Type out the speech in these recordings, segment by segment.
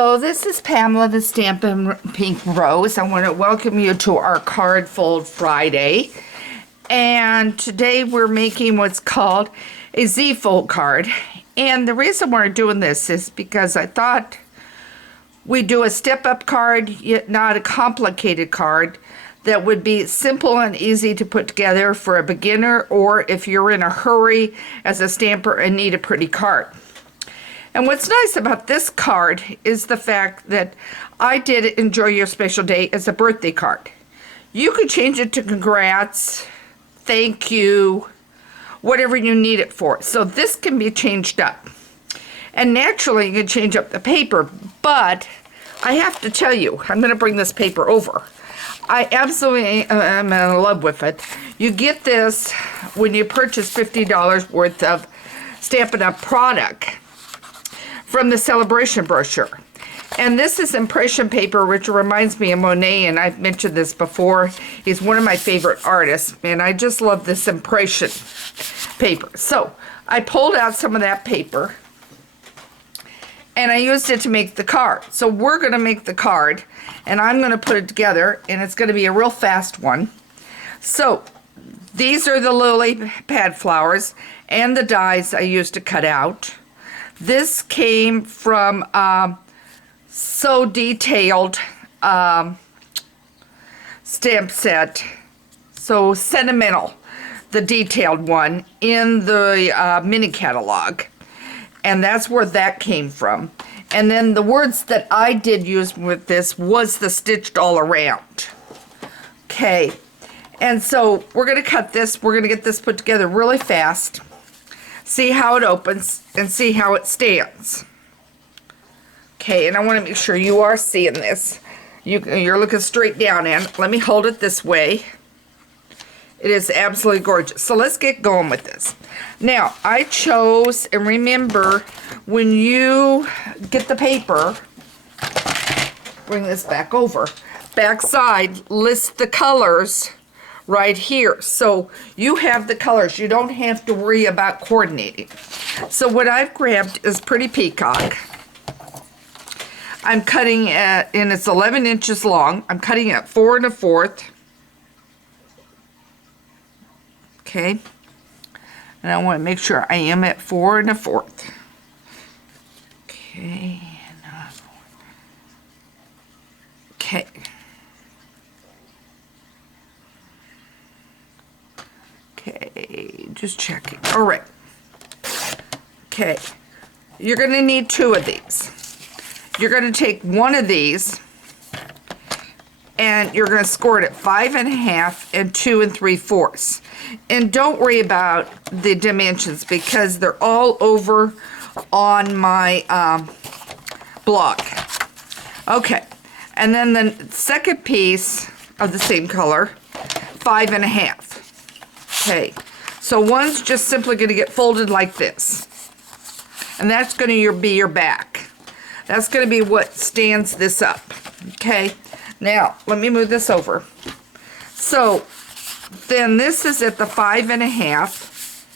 Hello, this is Pamela, the Stampin' Pink Rose. I want to welcome you to our Card Fold Friday. And today we're making what's called a Z-fold card. And the reason we're doing this is because I thought we'd do a step-up card, yet not a complicated card, that would be simple and easy to put together for a beginner, or if you're in a hurry as a stamper and need a pretty card. And what's nice about this card is the fact that I did Enjoy Your Special Day as a birthday card. You could change it to congrats, thank you, whatever you need it for. So this can be changed up. And naturally you can change up the paper, but I have to tell you, I'm going to bring this paper over. I absolutely am in love with it. You get this when you purchase $50 worth of Stampin' Up! Product from the celebration brochure. And this is impression paper, which reminds me of Monet, and I've mentioned this before. He's one of my favorite artists, and I just love this impression paper. So I pulled out some of that paper, and I used it to make the card. So we're gonna make the card, and I'm gonna put it together, and it's gonna be a real fast one. So these are the lily pad flowers and the dies I used to cut out. This came from So Detailed stamp set, so Sentimental, the detailed one in the mini catalog, and that's where that came from. And then the words that I did use with this was the stitched all around. Okay, and so we're gonna cut this, we're gonna get this put together really fast, see how it opens, and see how it stands. Okay, and I want to make sure you are seeing this. You're looking straight down, and let me hold it this way. It is absolutely gorgeous. So let's get going with this. Now, I chose, and remember, when you get the paper, bring this back over, back side, list the colors right here. So you have the colors. You don't have to worry about coordinating. So what I've grabbed is Pretty Peacock. I'm cutting at, and it's 11 inches long. I'm cutting at 4 1/4. Okay. And I want to make sure I am at 4 1/4. Okay. Okay. Okay, just checking. All right. Okay, you're going to need 2 of these. You're going to take one of these, and you're going to score it at 5 1/2 and 2 3/4. And don't worry about the dimensions because they're all over on my blog. Okay, and then the second piece of the same color, 5 1/2. Okay, so one's just simply going to get folded like this. And that's going to be your back. That's going to be what stands this up. Okay, now let me move this over. So then this is at the 5 1/2.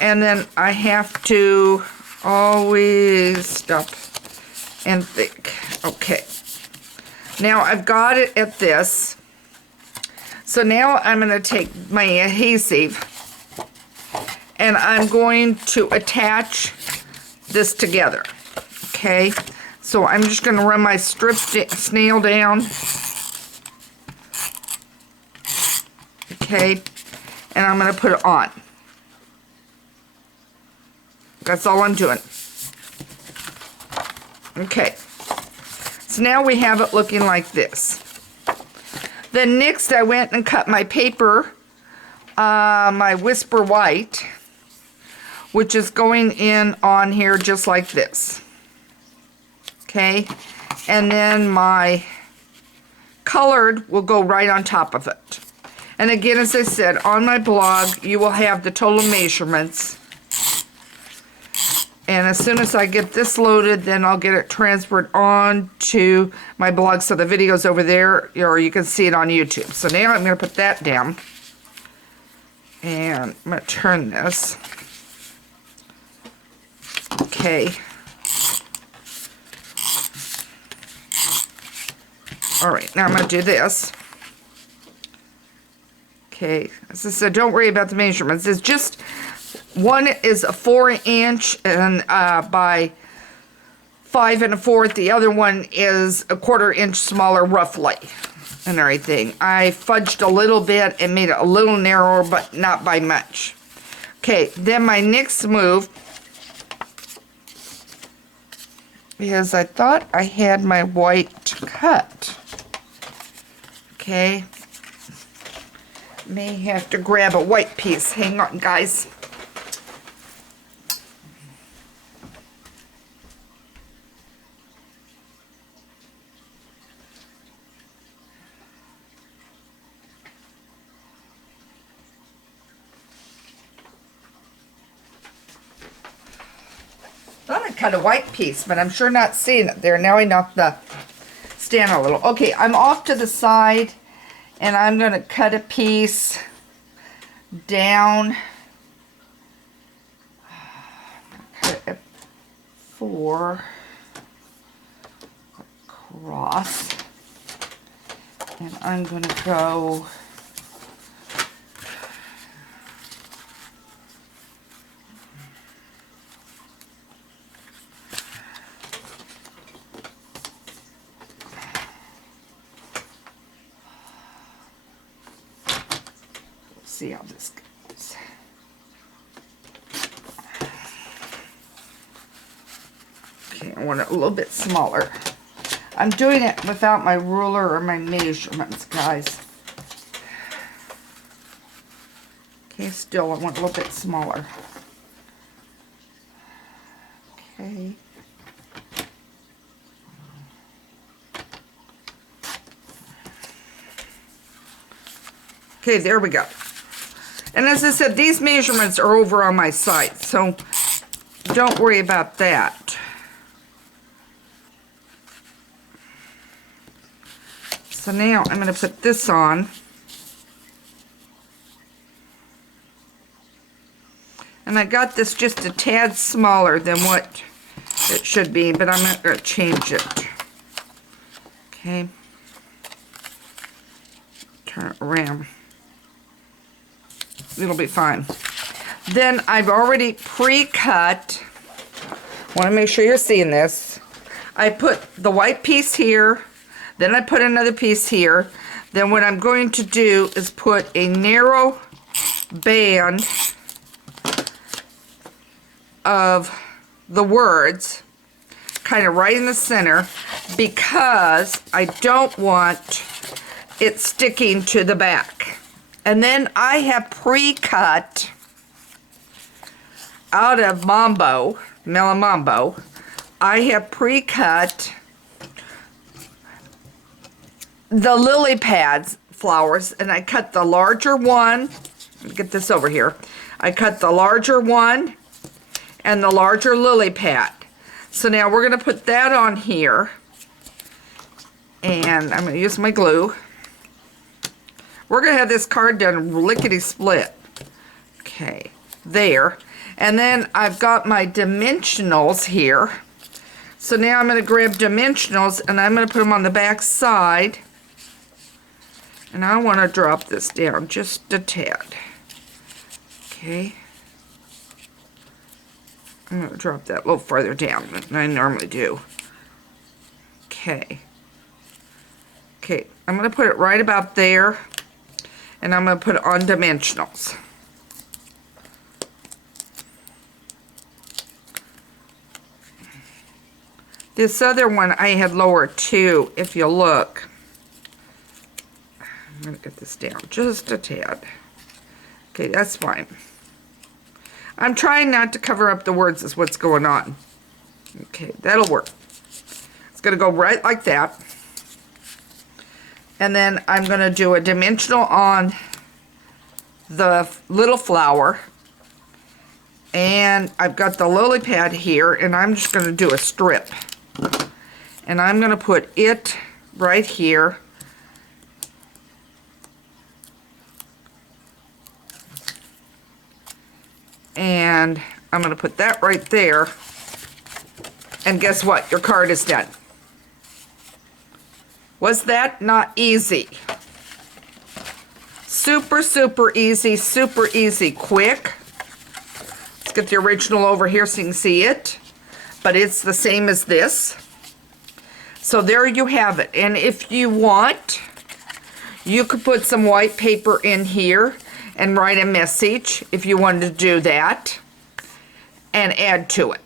And then I have to always stop and think. Okay, now I've got it at this. So now I'm going to take my adhesive and I'm going to attach this together. Okay, so I'm just going to run my strip snail down. Okay, and I'm going to put it on. That's all I'm doing. Okay, so now we have it looking like this. Then next I went and cut my paper, my Whisper White, which is going in on here just like this. Okay, and then my colored will go right on top of it. And again, as I said, on my blog, you will have the total measurements. And as soon as I get this loaded, then I'll get it transferred on to my blog. So the video's over there, or you can see it on YouTube. So now I'm going to put that down. And I'm going to turn this. Okay. All right, now I'm going to do this. Okay, as I said, don't worry about the measurements. It's just, one is a 4-inch and by 5 1/4. The other one is a 1/4 inch smaller, roughly, and everything. I fudged a little bit and made it a little narrower, but not by much. Okay, then my next move is I thought I had my white cut. Okay. May have to grab a white piece. Hang on, guys. Thought I cut a white piece, but I'm sure not seeing it there. Now I knocked the stand a little. Okay, I'm off to the side, and I'm going to cut a piece down. Cut it 4 across, and I'm going to go see how this goes. Okay, I want it a little bit smaller. I'm doing it without my ruler or my measurements, guys. Okay, still I want a little bit smaller. Okay. Okay, there we go. And as I said, these measurements are over on my site, so don't worry about that. So now I'm going to put this on. And I got this just a tad smaller than what it should be, but I'm not going to change it. Okay. Turn it around. It'll be fine. Then I've already pre-cut. Want to make sure you're seeing this. I put the white piece here. Then I put another piece here. Then what I'm going to do is put a narrow band of the words kind of right in the center, because I don't want it sticking to the back. And then I have pre-cut out of Mambo, Melon Mambo, I have pre-cut the lily pads flowers, and I cut the larger one. Let me get this over here. I cut the larger one and the larger lily pad. So now we're going to put that on here, and I'm going to use my glue. We're going to have this card done lickety-split. Okay, there. And then I've got my dimensionals here. So now I'm going to grab dimensionals, and I'm going to put them on the back side. And I want to drop this down just a tad. Okay. I'm going to drop that a little farther down than I normally do. Okay. Okay, I'm going to put it right about there. And I'm going to put it on dimensionals. This other one I had lower too, if you look. I'm going to get this down just a tad. Okay, that's fine. I'm trying not to cover up the words is what's going on. Okay, that'll work. It's going to go right like that. And then I'm going to do a dimensional on the little flower. And I've got the lily pad here, and I'm just going to do a strip. And I'm going to put it right here. And I'm going to put that right there. And guess what? Your card is done. Was that not easy? Super, super easy, quick. Let's get the original over here so you can see it. But it's the same as this. So there you have it. And if you want, you could put some white paper in here and write a message if you wanted to do that and add to it.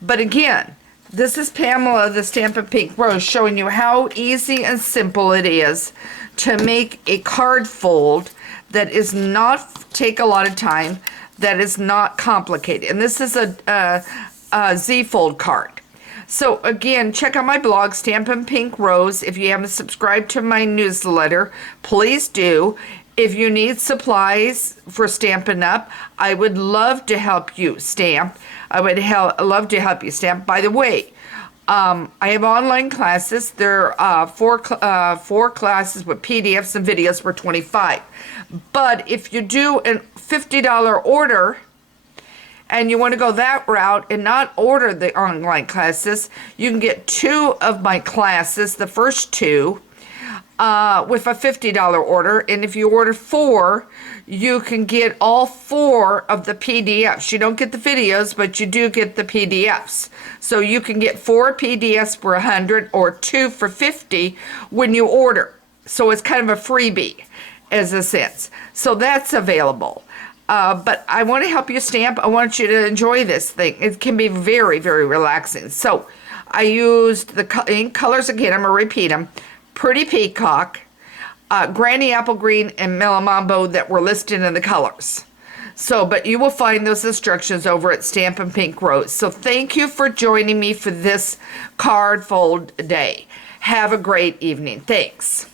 But again, this is Pamela, the Stampin' Pink Rose, showing you how easy and simple it is to make a card fold that is not take a lot of time, that is not complicated. And this is a Z-fold card. So again, check out my blog, Stampin' Pink Rose. If you haven't subscribed to my newsletter, please do. If you need supplies for Stampin' Up, I would love to help you stamp. I would love to help you stamp. By the way, I have online classes. There are four classes with PDFs and videos for $25. But if you do a $50 order and you want to go that route and not order the online classes, you can get 2 of my classes, the first 2, with a $50 order. And if you order 4, you can get all 4 of the PDFs. You don't get the videos, but you do get the PDFs. So you can get 4 PDFs for $100 or 2 for $50 when you order. So it's kind of a freebie, as a sense. So that's available. But I want to help you stamp. I want you to enjoy this thing. It can be very, very relaxing. So I used the ink colors again. I'm going to repeat them. Pretty Peacock, Granny Apple Green, and Melamambo that were listed in the colors. So, but you will find those instructions over at Stampin' Pink Rose. So thank you for joining me for this card fold day. Have a great evening. Thanks.